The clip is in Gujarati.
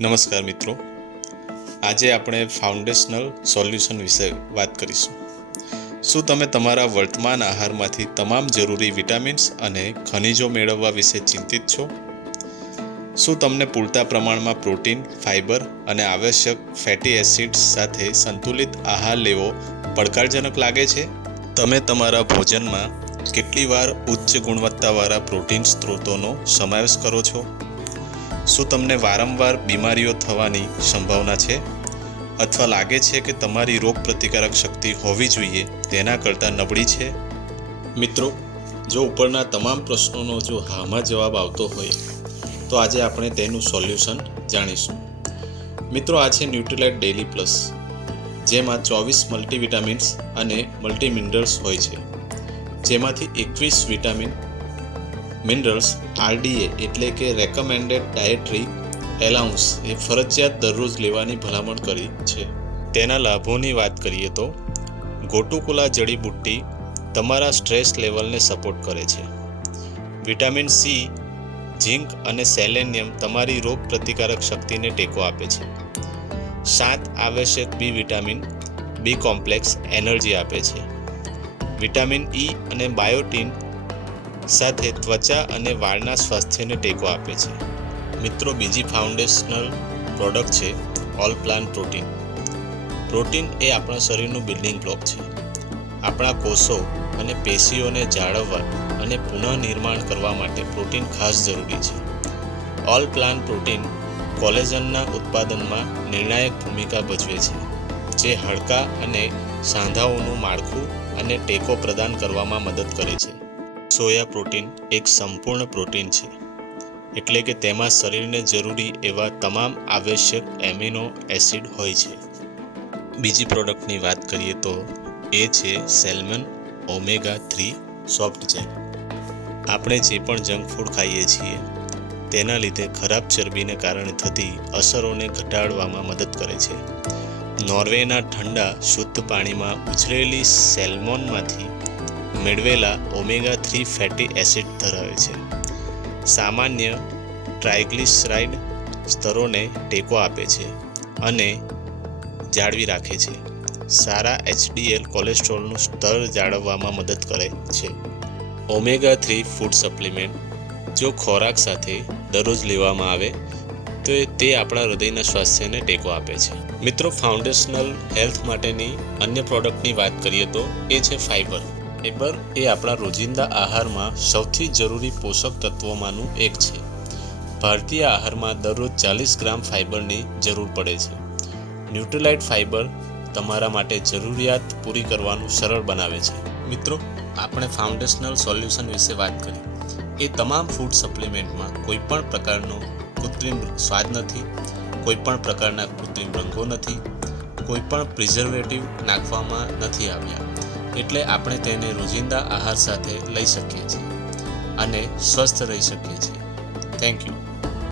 નમસ્કાર મિત્રો, આજે આપણે ફાઉન્ડેશનલ સોલ્યુશન વિશે વાત કરીશું. શું તમે તમારા વર્તમાન આહારમાંથી તમામ જરૂરી વિટામિન્સ અને ખનિજો મેળવવા વિશે ચિંતિત છો? શું તમને પૂરતા પ્રમાણમાં પ્રોટીન, ફાઇબર અને આવશ્યક ફેટી એસિડ્સ સાથે સંતુલિત આહાર લેવો પડકારજનક લાગે છે? તમે તમારા ભોજનમાં કેટલી વાર ઉચ્ચ ગુણવત્તાવાળા પ્રોટીન સ્ત્રોતોનો સમાવેશ કરો છો? શું તમને વારંવાર બીમારીઓ થવાની સંભાવના છે અથવા લાગે છે કે તમારી રોગપ્રતિકારક શક્તિ હોવી જોઈએ તેના કરતાં નબળી છે? મિત્રો, જો ઉપરના તમામ પ્રશ્નોનો જો હામાં જવાબ આવતો હોય તો આજે આપણે તેનું સોલ્યુશન જાણીશું. મિત્રો, આ છે ન્યુટ્રીલાઇટ ડેલી પ્લસ, જેમાં 24 મલ્ટીવિટામિન્સ અને મલ્ટીમિનરલ્સ હોય છે, જેમાંથી 21 વિટામિન મિનરલ્સ RDA એટલે કે રેકમેન્ડેડ ડાયટરી એલાઉન્સ એ ફરજિયાત દરરોજ લેવાની ભલામણ કરી છે. તેના લાભોની વાત કરીએ તો ગોટુકોલા જડીબુટ્ટી તમારા સ્ટ્રેસ લેવલને સપોર્ટ કરે છે. વિટામિન C, ઝીંક અને સેલેનિયમ તમારી રોગ પ્રતિકારક શક્તિને ટેકો આપે છે. 7 આવશ્યક B vitamin B complex energy આપે છે. વિટામિન E અને બાયોટીન સાથે ત્વચા અને વાળના સ્વાસ્થ્યને ટેકો આપે છે. મિત્રો, બીજી ફાઉન્ડેશનલ પ્રોડક્ટ છે ઓલ પ્લાન્ટ પ્રોટીન. પ્રોટીન એ આપણા શરીરનું બિલ્ડિંગ બ્લોક છે. આપણા કોષો અને પેશીઓને જાળવવા અને પુનઃનિર્માણ કરવા માટે પ્રોટીન ખાસ જરૂરી છે. ઓલ પ્લાન્ટ પ્રોટીન કોલેજનના ઉત્પાદનમાં નિર્ણાયક ભૂમિકા ભજવે છે, જે હાડકાં અને સાંધાઓનું માળખું અને ટેકો પ્રદાન કરવામાં મદદ કરે છે. સોયા પ્રોટીન એક સંપૂર્ણ પ્રોટીન છે, એટલે કે તેમાં શરીરને જરૂરી એવા તમામ આવશ્યક એમિનો એસિડ હોય છે. બીજી પ્રોડક્ટની વાત કરીએ તો એ છે સેલ્મન ઓમેગા 3 સોફ્ટ જેલ. આપણે જે પણ જંક ફૂડ ખાઈએ છીએ તેના લીધે ખરાબ ચરબીને કારણે થતી અસરોને ઘટાડવામાં મદદ કરે છે. નોર્વેના ઠંડા શુદ્ધ પાણીમાં ઉછરેલી સેલ્મોનમાંથી મેળવેલા ઓમેગા 3 ફેટી એસિડ ધરાવે છે. સામાન્ય ટ્રાયગ્લિસરાઇડ સ્તરોને ટેકો આપે છે અને જાળવી રાખે છે. સારા HDL કોલેસ્ટ્રોલનું સ્તર જાળવવામાં મદદ કરે છે. ઓમેગા 3 ફૂડ સપ્લિમેન્ટ જો ખોરાક સાથે દરરોજ લેવામાં આવે તો તે આપણા હૃદયના સ્વાસ્થ્યને ટેકો આપે છે. મિત્રો, ફાઉન્ડેશનલ હેલ્થ માટેની અન્ય પ્રોડક્ટની વાત કરીએ તો એ છે ફાઇબર. ફાઇબર એ આપણા રોજિંદા આહારમાં સૌથી જરૂરી પોષક તત્વોમાંનું એક છે. ભારતીય આહારમાં દરરોજ 40 ગ્રામ ફાઇબરની જરૂર પડે છે. ન્યુટ્રીલાઇટ ફાઇબર તમારા માટે જરૂરિયાત પૂરી કરવાનું સરળ બનાવે છે. મિત્રો, આપણે ફાઉન્ડેશનલ સોલ્યુશન વિશે વાત કરી. એ તમામ ફૂડ સપ્લિમેન્ટમાં કોઈપણ પ્રકારનો કૃત્રિમ સ્વાદ નથી, કોઈપણ પ્રકારના કૃત્રિમ રંગો નથી, કોઈપણ પ્રિઝર્વેટિવ નાખવામાં નથી આવ્યા, એટલે આપણે તેને રોજિંદા આહાર સાથે લઈ શકીએ છીએ અને સ્વસ્થ રહી શકીએ છીએ. Thank you.